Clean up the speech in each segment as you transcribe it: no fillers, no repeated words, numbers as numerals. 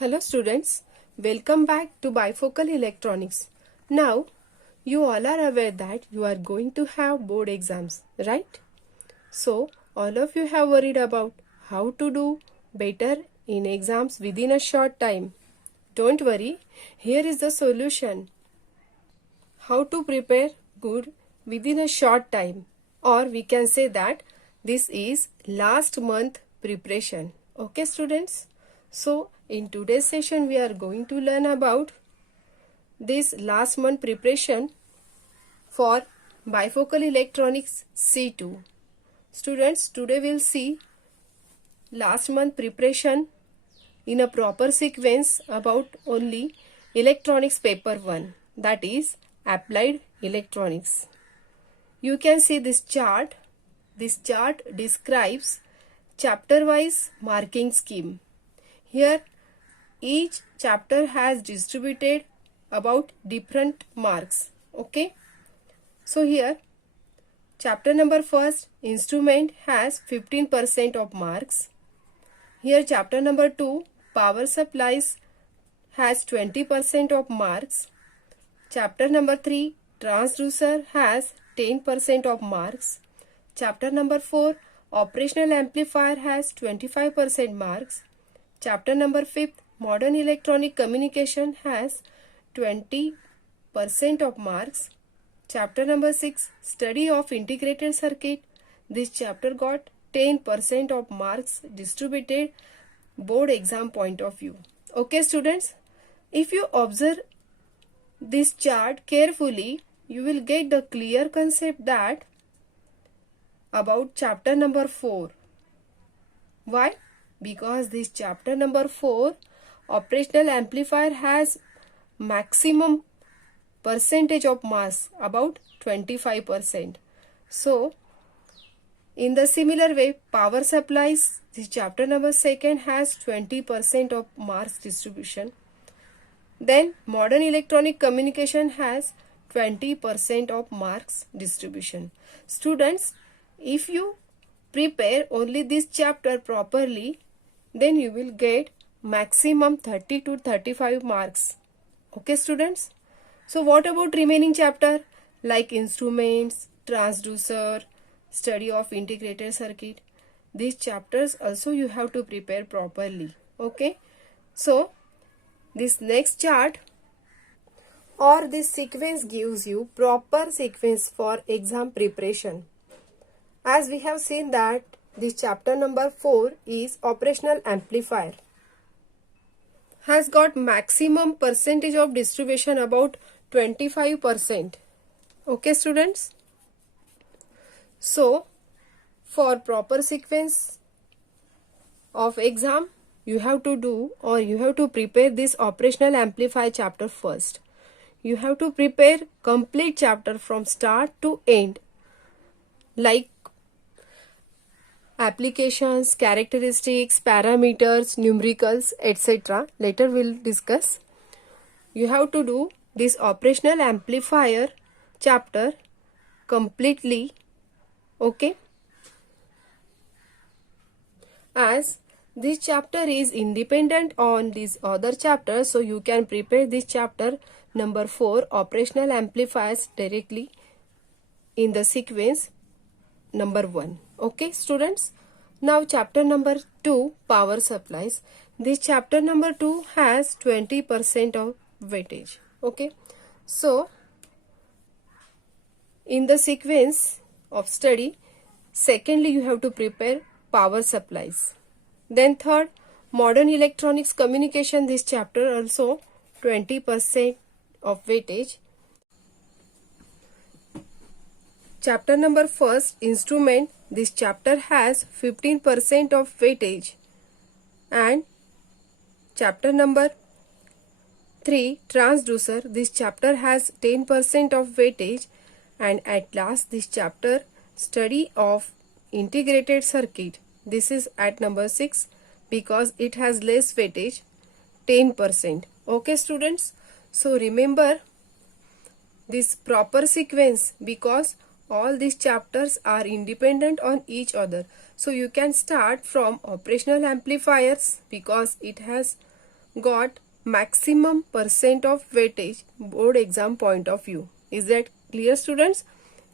Hello students, welcome back to Bifocal Electronics. Now, you all are aware that you are going to have board exams, right? So, all of you have worried about how to do better in exams within a short time. Don't worry, here is the solution. How to prepare good within a short time, or we can say that this is last month preparation. Okay students, so in today's session we are going to learn about this last month preparation for bifocal electronics C2. Students, today we'll see last month preparation in a proper sequence about only electronics paper 1, that is applied electronics. You can see this chart. This chart describes chapter wise marking scheme. Here each chapter has distributed about different marks. Okay, so here chapter number first, instrument, has 15% of marks. Here chapter number 2, power supplies, has 20% of marks. Chapter number 3, transducer, has 10% of marks. Chapter number 4, operational amplifier, has 25% marks. Chapter number 5, modern electronic communication, has 20% of marks. Chapter number 6, study of integrated circuit. This chapter got 10% of marks distributed board exam point of view. Okay students, if you observe this chart carefully, you will get the clear concept that about chapter number 4. Why? Because this chapter number 4, operational amplifier, has maximum percentage of marks, about 25%. So in the similar way, power supplies, this chapter number 2 has 20% of marks distribution. Then modern electronic communication has 20% of marks distribution. Students, if you prepare only this chapter properly, then you will get maximum 30 to 35 marks. Okay students? So what about remaining chapter like instruments, transducer, study of integrated circuit? These chapters also you have to prepare properly. Okay? So this next chart or this sequence gives you proper sequence for exam preparation. As we have seen that this chapter number 4 is operational amplifier, has got maximum percentage of distribution about 25%. Okay students? So for proper sequence of exam, you have to do or you have to prepare this operational amplifier chapter first. You have to prepare complete chapter from start to end, like applications, characteristics, parameters, numericals, etc. Later we'll discuss. You have to do this operational amplifier chapter completely. Okay, as this chapter is independent on this other chapter, so you can prepare this chapter number 4, operational amplifiers, directly in the sequence number 1. Okay students, now chapter number 2, power supplies. This chapter number 2 has 20% of weightage. Okay, so in the sequence of study, secondly you have to prepare power supplies. Then third, modern electronics communication, this chapter also 20% of weightage. Chapter number 1, instrument, this chapter has 15% of weightage. And chapter number 3, transducer, this chapter has 10% of weightage. And at last this chapter, study of integrated circuit, this is at number 6 because it has less weightage, 10%. Okay students, so remember this proper sequence because all these chapters are independent on each other. So you can start from operational amplifiers because it has got maximum percent of weightage board exam point of view. Is that clear, students?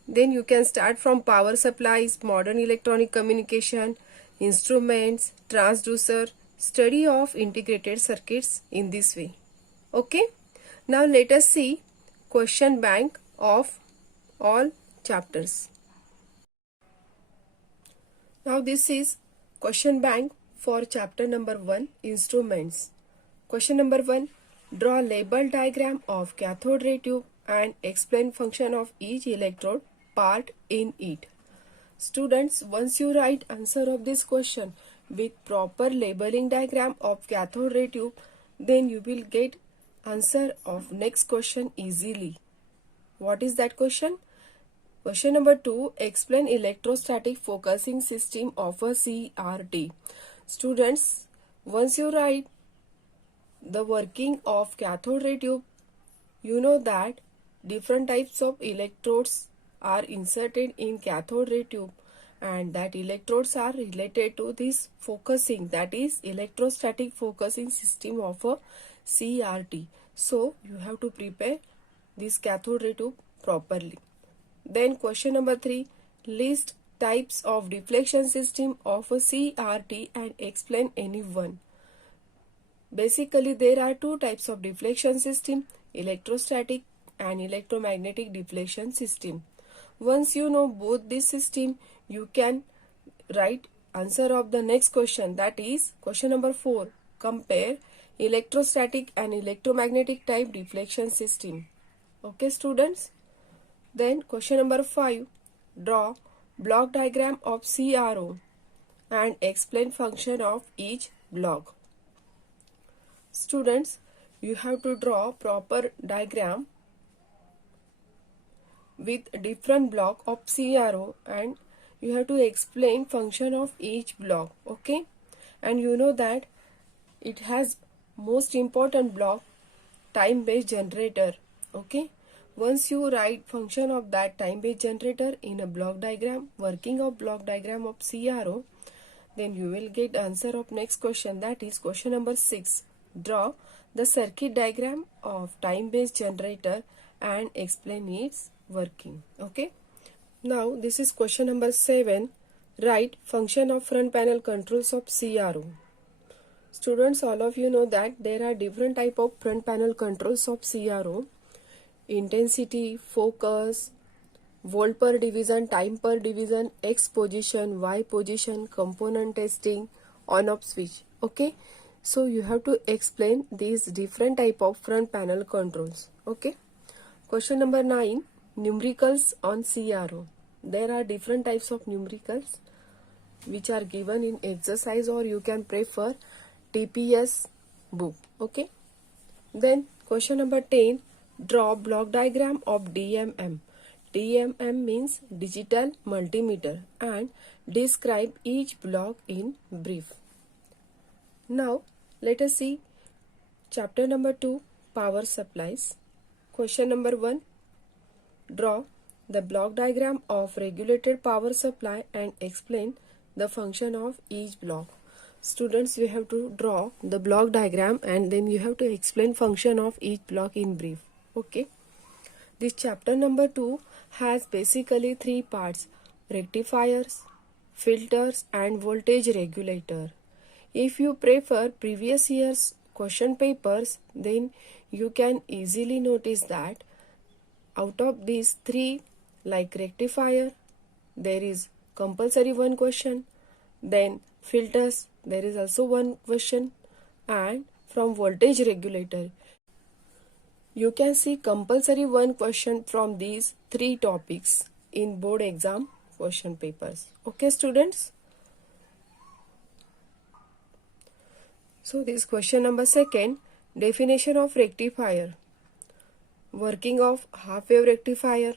Then you can start from power supplies, modern electronic communication, instruments, transducer, study of integrated circuits in this way. Okay. Now let us see question bank of all chapters. Now this is question bank for chapter number 1, instruments. Question number 1, draw label diagram of cathode ray tube and explain function of each electrode part in it. Students, once you write answer of this question with proper labeling diagram of cathode ray tube, then you will get answer of next question easily. What is that question? Question number 2, explain electrostatic focusing system of a CRT. Students, once you write the working of cathode ray tube, you know that different types of electrodes are inserted in cathode ray tube, and that electrodes are related to this focusing, that is electrostatic focusing system of a CRT. So you have to prepare this cathode ray tube properly. Then question number 3, list types of deflection system of a CRT and explain any one. Basically there are two types of deflection system, electrostatic and electromagnetic deflection system. Once you know both this system, you can write answer of the next question, that is question number 4, compare electrostatic and electromagnetic type deflection system. Okay, students? Then question number 5, draw block diagram of CRO and explain function of each block. Students, you have to draw proper diagram with different block of CRO and you have to explain function of each block. Okay, and you know that it has most important block, time based generator. Okay, once you write function of that time based generator in a block diagram, working of block diagram of CRO, then you will get answer of next question, that is question number 6, draw the circuit diagram of time based generator and explain its working. Okay, now this is question number 7, write function of front panel controls of CRO. Students, all of you know that there are different type of front panel controls of CRO: intensity, focus, volt per division, time per division, X position, Y position, component testing, on off switch. Okay, so you have to explain these different type of front panel controls. Okay, question number 9, numericals on CRO. There are different types of numericals which are given in exercise, or you can prefer TPS book. Okay, then question number 10, draw block diagram of DMM. DMM means digital multimeter, and describe each block in brief. Now let us see chapter number 2, power supplies. Question number 1, draw the block diagram of regulated power supply and explain the function of each block. Students, you have to draw the block diagram and then you have to explain function of each block in brief. Okay, this chapter number 2 has basically 3 parts: rectifiers, filters and voltage regulator. If you prefer previous year's question papers, then you can easily notice that out of these 3, like rectifier, there is compulsory one question, then filters, there is also one question, and from voltage regulator you can see compulsory one question from these 3 topics in board exam question papers. Okay, students? So this question number 2, definition of rectifier, working of half wave rectifier,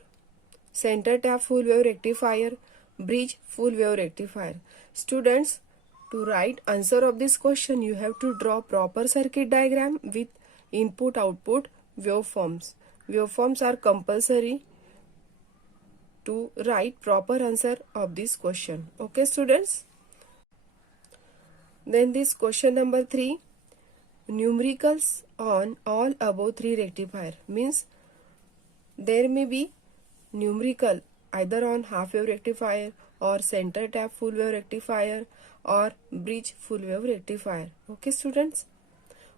center tap full wave rectifier, bridge full wave rectifier. Students, to write answer of this question, you have to draw proper circuit diagram with input output waveforms. Waveforms are compulsory to write proper answer of this question. Okay, students? Then this question number 3, numericals on all above three rectifier. Means there may be numerical either on half wave rectifier or center tap full wave rectifier or bridge full wave rectifier. Okay students,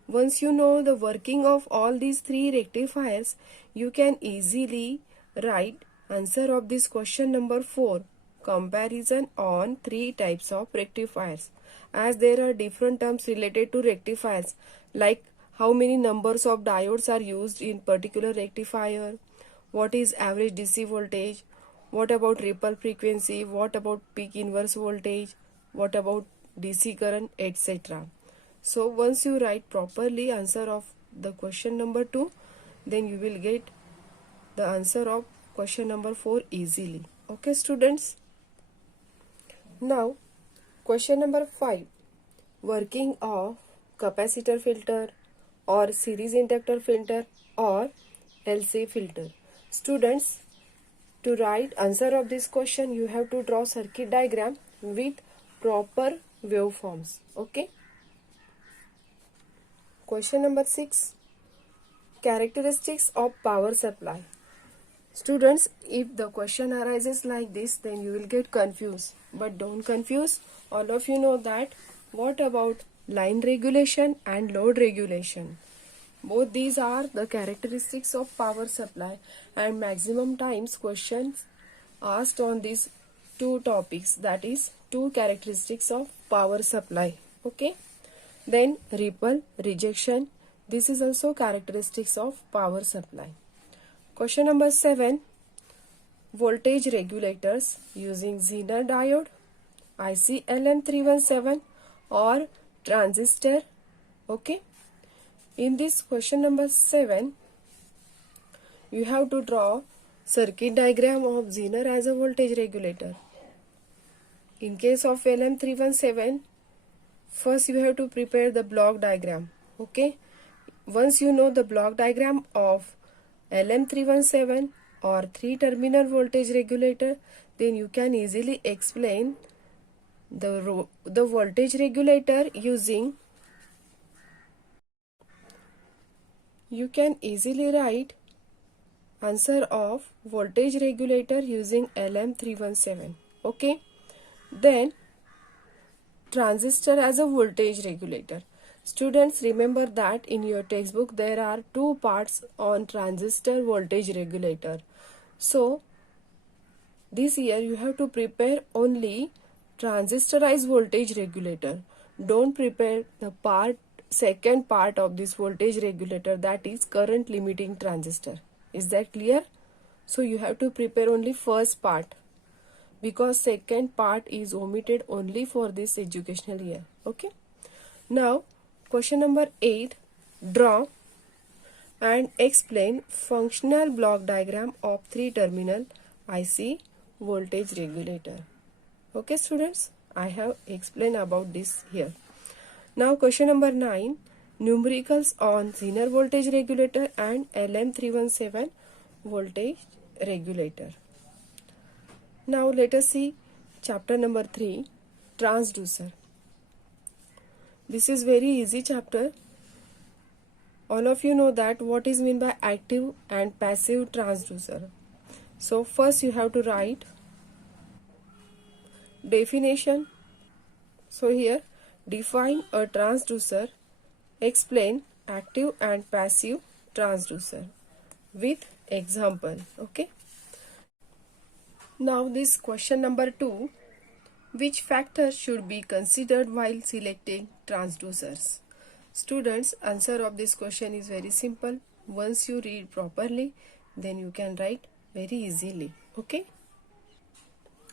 once you know the working of all these three rectifiers, you can easily write answer of this question number 4, comparison on three types of rectifiers. As there are different terms related to rectifiers, like how many numbers of diodes are used in particular rectifier, what is average DC voltage, what about ripple frequency, what about peak inverse voltage, what about DC current, etc. So once you write properly answer of the question number 2, then you will get the answer of question number 4 easily. Okay students. Now question number 5, working of capacitor filter or series inductor filter or LC filter. Students, to write answer of this question, you have to draw circuit diagram with proper waveforms. Okay. Question number 6, characteristics of power supply. Students, if the question arises like this, then you will get confused. But don't confuse. All of you know that what about line regulation and load regulation. Both these are the characteristics of power supply, and maximum times questions asked on these two topics, that is two characteristics of power supply. Okay. Then ripple, rejection, this is also characteristics of power supply. Question number 7, voltage regulators using Zener diode, IC LM317 or transistor. Okay. In this question number 7, you have to draw circuit diagram of Zener as a voltage regulator. In case of LM317, first you have to prepare the block diagram. Okay. Once you know the block diagram of LM317 or 3-terminal voltage regulator, then you can easily explain the voltage regulator using, you can easily write answer of voltage regulator using LM317. Okay. Then transistor as a voltage regulator. Students, remember that in your textbook there are two parts on transistor voltage regulator. So this year you have to prepare only transistorized voltage regulator. Don't prepare the second part of this voltage regulator, that is current limiting transistor. Is that clear? So you have to prepare only first part, because second part is omitted only for this educational year. Okay. Now question number 8, draw and explain functional block diagram of 3-terminal IC voltage regulator. Okay students, I have explained about this here. Now question number 9, numericals on Zener voltage regulator and LM317 voltage regulator. Now let us see chapter number 3, transducer. This is very easy chapter. All of you know that what is meant by active and passive transducer. So first you have to write definition. So here, define a transducer, explain active and passive transducer with example. Okay. Now this question number 2, which factors should be considered while selecting transducers? Students, answer of this question is very simple. Once you read properly, then you can write very easily. Okay.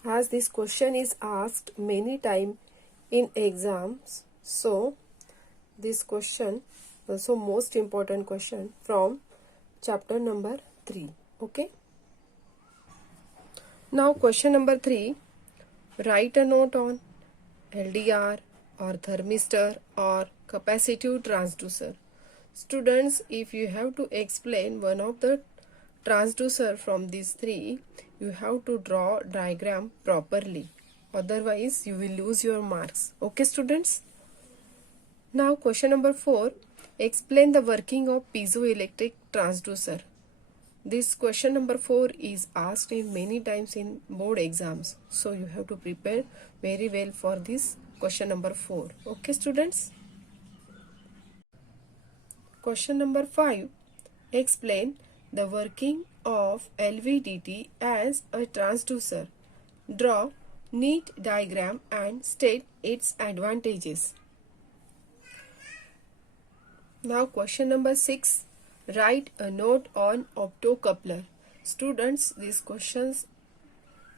As this question is asked many times in exams, so this question also most important question from chapter number 3. Okay. Now question number 3, write a note on LDR or thermistor or capacitive transducer. Students, if you have to explain one of the transducer from these 3, you have to draw diagram properly. Otherwise, you will lose your marks. Okay, students? Now, question number 4, Explain the working of piezoelectric transducer. This question number 4 is asked in many times in board exams. So you have to prepare very well for this question number 4. Okay students? Question number 5. Explain the working of LVDT as a transducer. Draw neat diagram and state its advantages. Now question number 6. Write a note on optocoupler. Students, these questions,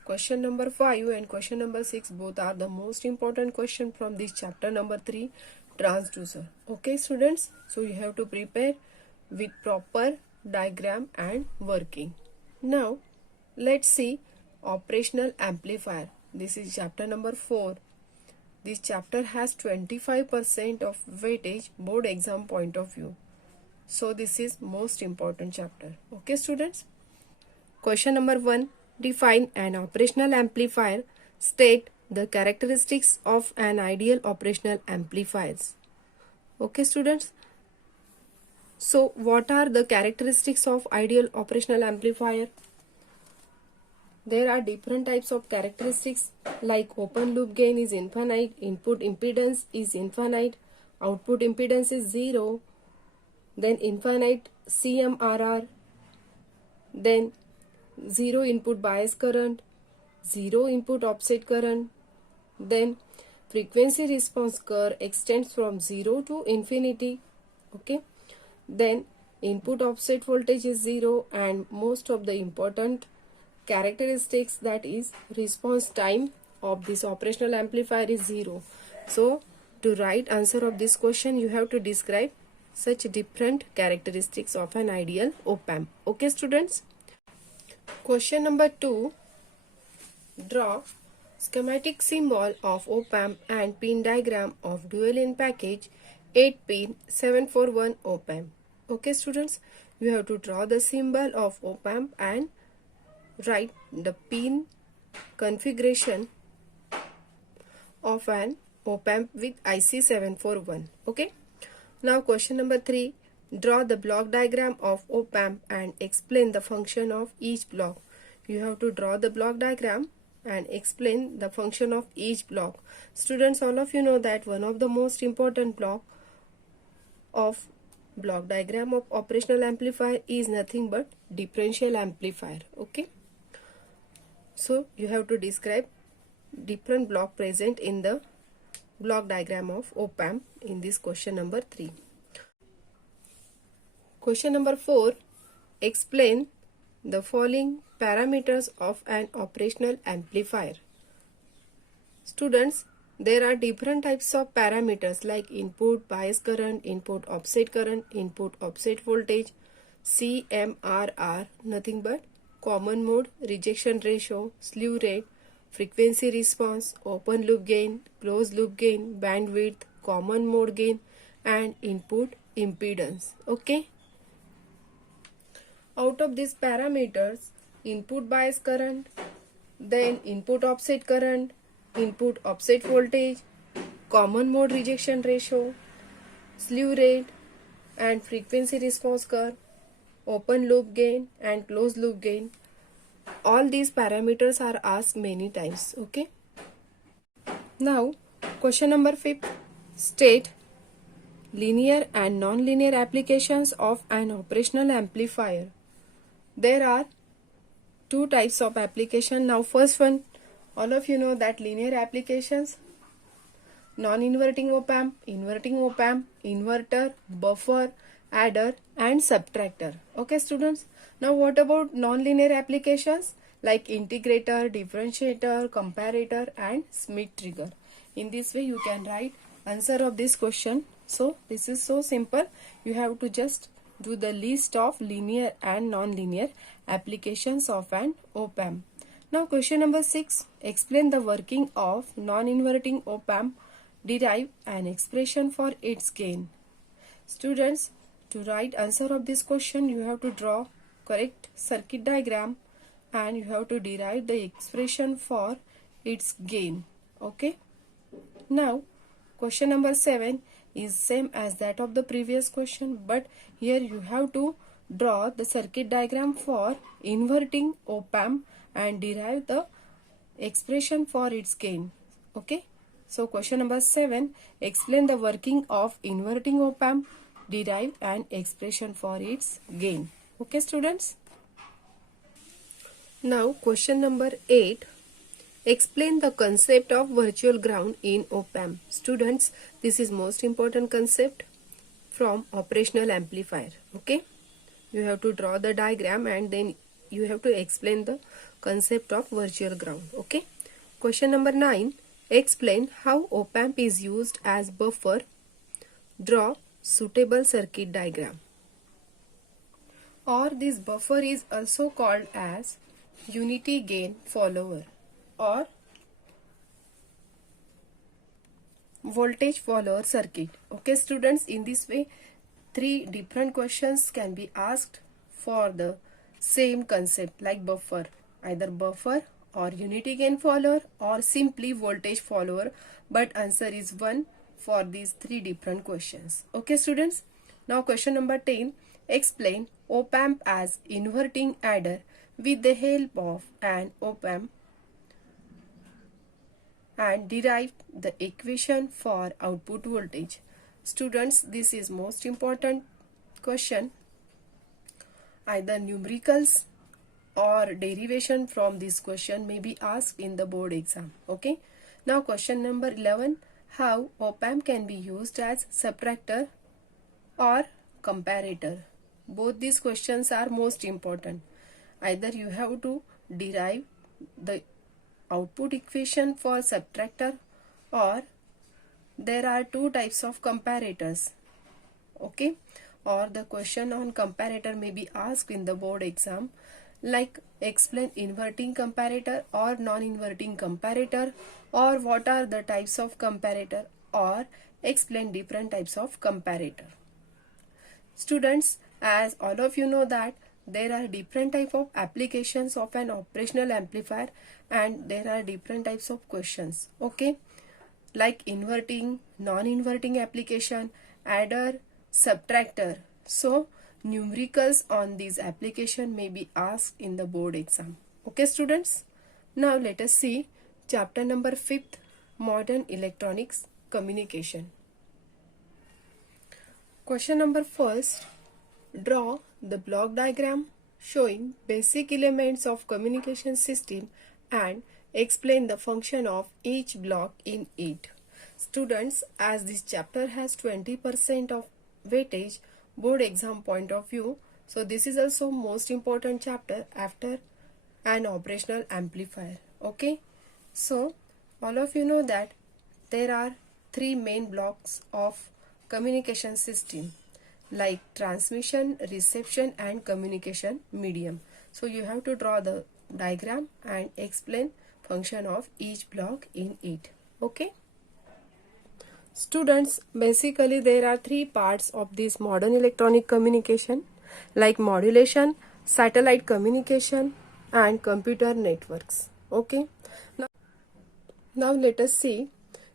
question number 5 and question number 6, both are the most important question from this chapter number 3, transducer. Okay students, so you have to prepare with proper diagram and working. Now let's see operational amplifier. This is chapter number 4. This chapter has 25% of weightage board exam point of view. So this is most important chapter. Okay students? Question number 1. Define an operational amplifier. State the characteristics of an ideal operational amplifiers. Okay students? So what are the characteristics of ideal operational amplifier? There are different types of characteristics like open loop gain is infinite, input impedance is infinite, output impedance is 0, then infinite CMRR, then 0 input bias current, 0 input offset current, then frequency response curve extends from 0 to infinity. Okay, then input offset voltage is 0, and most of the important characteristics, that is response time of this operational amplifier, is 0. So to write answer of this question, you have to describe such different characteristics of an ideal op-amp. Okay students? Question number 2. Draw schematic symbol of op-amp and pin diagram of dual-in package 8-pin 741 op-amp. Okay students, you have to draw the symbol of op-amp and write the pin configuration of an op-amp with IC 741. Okay. Now question number 3. Draw the block diagram of op-amp and explain the function of each block. You have to draw the block diagram and explain the function of each block. Students, all of you know that one of the most important block of block diagram of operational amplifier is nothing but differential amplifier. Okay. So you have to describe different block present in the block diagram of op-amp in this question number 3. Question number 4. Explain the following parameters of an operational amplifier. Students, there are different types of parameters like input bias current, input offset current, input offset voltage, CMRR, nothing but common mode rejection ratio, slew rate, frequency response, open loop gain, closed loop gain, bandwidth, common mode gain, and input impedance. Okay. Out of these parameters, input bias current, then input offset current, input offset voltage, common mode rejection ratio, slew rate, and frequency response curve, open loop gain and closed loop gain, all these parameters are asked many times. Okay. Now question number 5. State linear and non-linear applications of an operational amplifier. There are two types of application. Now first one, all of you know that linear applications, non-inverting op-amp, inverting op-amp, inverter, buffer, adder, and subtractor. Okay students? Now what about non-linear applications like integrator, differentiator, comparator, and Schmitt trigger? In this way you can write answer of this question. So this is so simple. You have to just do the list of linear and non-linear applications of an op-amp. Now question number 6. Explain the working of non-inverting op-amp. Derive an expression for its gain. Students, to write answer of this question, you have to draw correct circuit diagram and you have to derive the expression for its gain. Okay. Now question number 7. is same as that of the previous question, but here you have to draw the circuit diagram for inverting op-amp and derive the expression for its gain. Okay, so question number 7, explain the working of inverting op-amp, derive an expression for its gain. Okay students, now question number 8, explain the concept of virtual ground in op-amp. Students, this is most important concept from operational amplifier. Okay, you have to draw the diagram and then you have to explain the concept of virtual ground. Okay, question number 9, explain how op-amp is used as buffer, draw suitable circuit diagram. Or this buffer is also called as unity gain follower or voltage follower circuit. Okay students, in this way 3 different questions can be asked for the same concept like buffer, either buffer or unity gain follower or simply voltage follower, but answer is 1 for these 3 different questions. Okay students, now question number 10, explain op-amp as inverting adder with the help of an op-amp and derive the equation for output voltage. Students, this is most important question. Either numericals or derivation from this question may be asked in the board exam. Okay, now question number 11, how op-amp can be used as subtractor or comparator. Both these questions are most important. Either you have to derive the output equation for subtractor, or there are 2 types of comparators. Okay, or the question on comparator may be asked in the board exam, like explain inverting comparator or non-inverting comparator, or what are the types of comparator, or explain different types of comparator. Students, as all of you know that there are different type of applications of an operational amplifier and there are different types of questions. Okay, like inverting, non-inverting application, adder, subtractor. So numericals on these application may be asked in the board exam. Okay students, now let us see chapter number 5th, modern electronics communication. Question number 1st, draw the block diagram showing basic elements of communication system and explain the function of each block in it. Students, as this chapter has 20% of weightage board exam point of view, so this is also most important chapter after an operational amplifier. Okay, so all of you know that there are 3 main blocks of communication system, like transmission, reception and communication medium. So you have to draw the diagram and explain function of each block in it. Okay students, basically there are 3 parts of this modern electronic communication, like modulation, satellite communication and computer networks. Okay, now let us see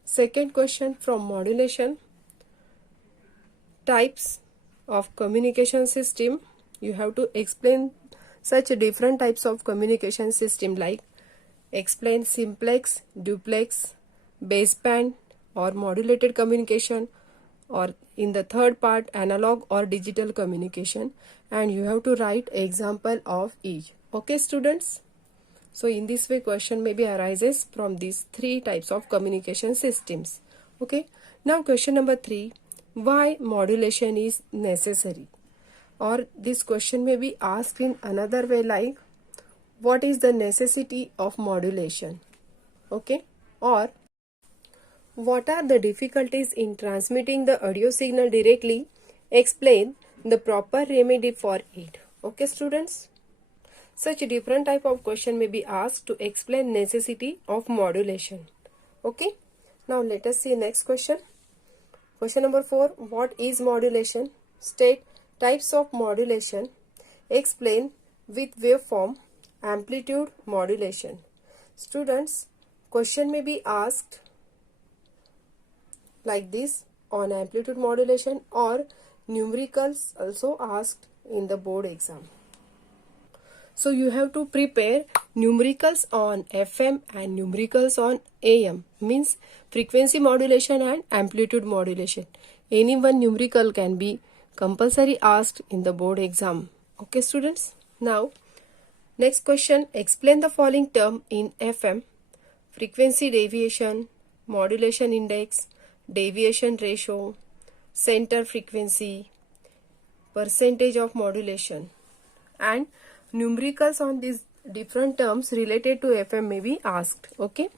second question from modulation. Types of communication system, you have to explain such different types of communication system, like explain simplex, duplex, baseband or modulated communication, or in the third part analog or digital communication, and you have to write example of each. Okay students, so in this way question maybe arises from these 3 types of communication systems. Okay, now question number 3, why modulation is necessary, or this question may be asked in another way, like what is the necessity of modulation. Okay, or what are the difficulties in transmitting the audio signal directly, explain the proper remedy for it. Okay students, such different type of question may be asked to explain necessity of modulation. Okay, now let us see next question. Question number 4, what is modulation? State types of modulation. Explain with waveform, amplitude modulation. Students, question may be asked like this. on amplitude modulation or numericals also asked in the board exam. So you have to prepare numericals on FM and numericals on AM, means frequency modulation and amplitude modulation. Any one numerical can be compulsory asked in the board exam. Okay students? Now next question, explain the following term in FM: frequency deviation, modulation index, deviation ratio, center frequency, percentage of modulation, and numericals on these different terms related to FM may be asked. Okay.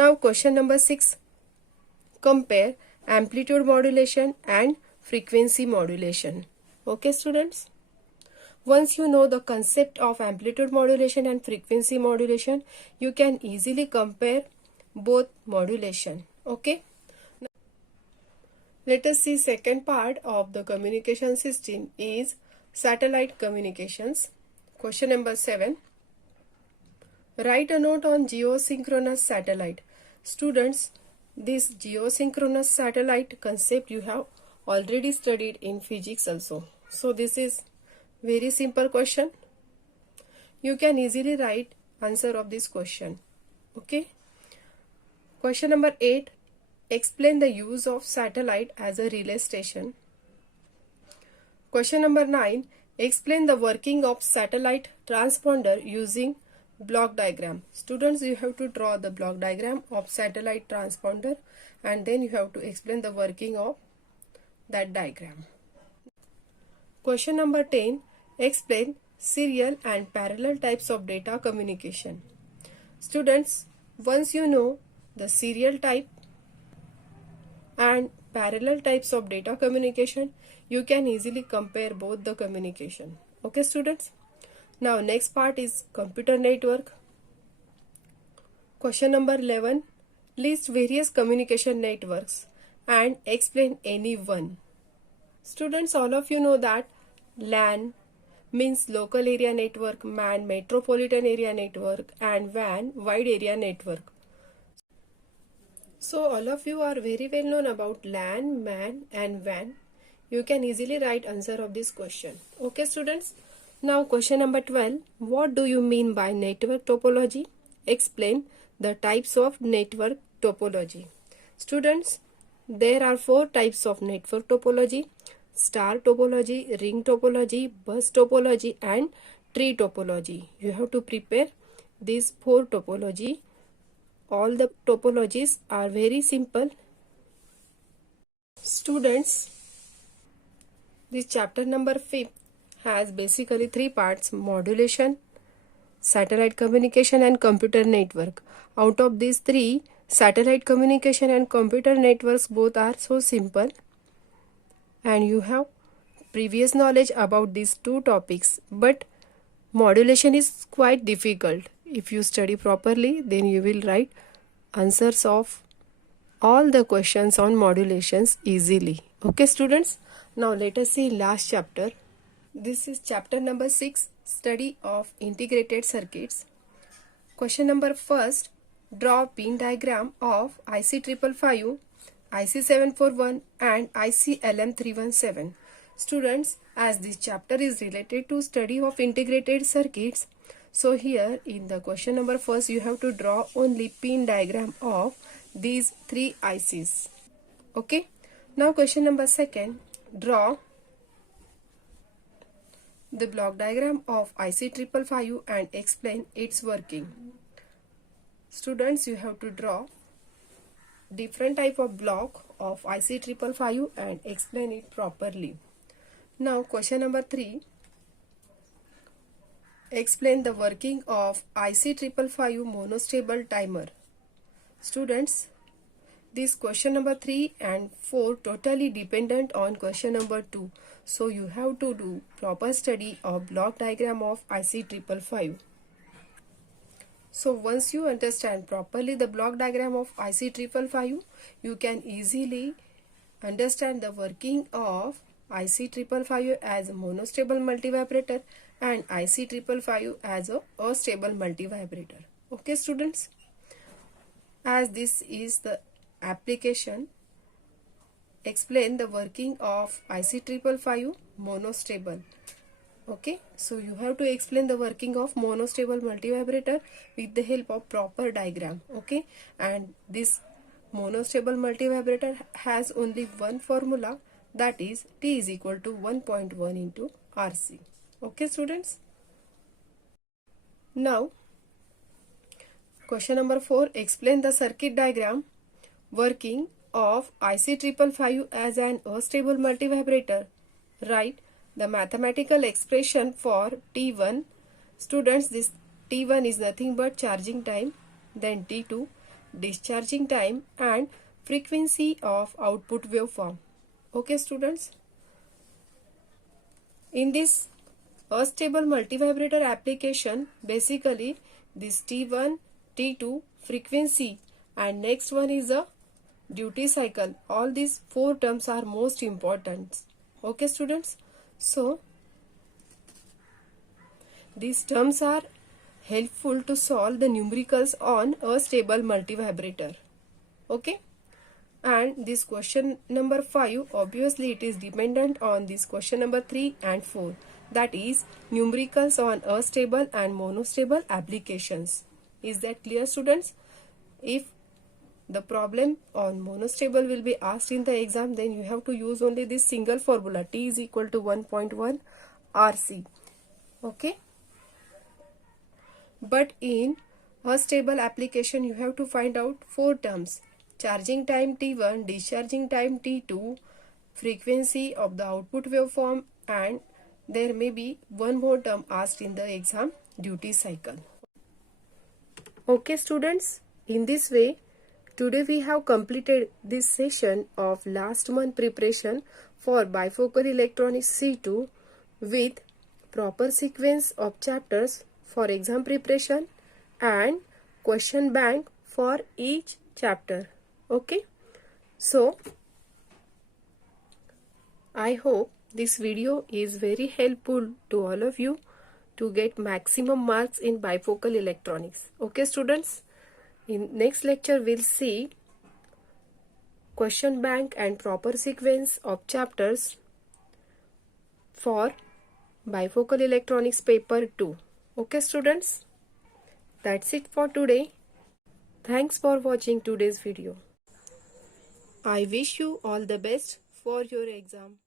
Now question number 6, compare amplitude modulation and frequency modulation. Okay students? Once you know the concept of amplitude modulation and frequency modulation, you can easily compare both modulation. Okay. Let us see second part of the communication system is satellite communications. Question number 7. Write a note on geosynchronous satellite. Students, this geosynchronous satellite concept you have already studied in physics also. So this is very simple question. You can easily write answer of this question. Okay. Question number 8. Explain the use of satellite as a relay station. Question number 9. Explain the working of satellite transponder using block diagram. Students, you have to draw the block diagram of satellite transponder and then you have to explain the working of that diagram. Question number 10. Explain serial and parallel types of data communication. Students, once you know the serial type and parallel types of data communication, you can easily compare both the communication. Okay students? Now next part is computer network. Question number 11. List various communication networks and explain any one. Students, all of you know that LAN means local area network, MAN metropolitan area network, and WAN wide area network. So all of you are very well known about LAN, MAN and WAN. You can easily write answer of this question. Okay students? Now question number 12. What do you mean by network topology? Explain the types of network topology. Students, there are 4 types of network topology: star topology, ring topology, bus topology and tree topology. You have to prepare these 4 topology. All the topologies are very simple. Students, this chapter number 5 has basically 3 parts: modulation, satellite communication and computer network. Out of these 3, satellite communication and computer networks both are so simple and you have previous knowledge about these 2 topics, but modulation is quite difficult. If you study properly, then you will write answers of all the questions on modulations easily. Okay students? Now let us see last chapter. This is chapter number 6, study of integrated circuits. Question number 1. Draw pin diagram of IC 555, IC 741 and IC LM317. Students, as this chapter is related to study of integrated circuits, so here in the question number 1 you have to draw only pin diagram of these 3 ICs. Okay. Now question number 2. Draw the block diagram of IC 555 and explain its working. Students, you have to draw different type of block of IC 555 and explain it properly. Now question number 3. Explain the working of IC 555 monostable timer. Students, this question number 3 and 4 totally dependent on question number 2. So you have to do proper study of block diagram of IC 555. So once you understand properly the block diagram of IC 555, you can easily understand the working of IC 555 as a monostable multivibrator and IC 555 as a stable multivibrator. Okay students? As this is the application explain the working of IC555 monostable. Okay, so you have to explain the working of monostable multivibrator with the help of proper diagram. Okay, and this monostable multivibrator has only one formula, that is T is equal to 1.1 into RC. Okay students. Now question number 4, explain the circuit diagram working of IC555 as an astable multivibrator. Write the mathematical expression for T1. Students, this T1 is nothing but charging time, then T2 discharging time and frequency of output waveform. Okay students. In this astable multivibrator application, basically this T1, T2, frequency, and next one is a duty cycle. All these four terms are most important. Okay students. So these terms are helpful to solve the numericals on a stable multivibrator. Okay, and this question number 5, obviously it is dependent on this question number 3 and 4, that is numericals on astable and monostable applications. Is that clear students? If the problem on monostable will be asked in the exam, then you have to use only this single formula, T is equal to 1.1 RC. Okay, but in astable application you have to find out four terms: charging time T1, discharging time T2, frequency of the output waveform, and there may be one more term asked in the exam, duty cycle. Okay students, in this way today we have completed this session of last month preparation for bifocal electronics C2 with proper sequence of chapters for exam preparation and question bank for each chapter. Okay, so I hope this video is very helpful to all of you to get maximum marks in bifocal electronics. Okay students, in next lecture we'll see question bank and proper sequence of chapters for bifocal electronics paper 2. Okay students, that's it for today. Thanks for watching today's video. I wish you all the best for your exam.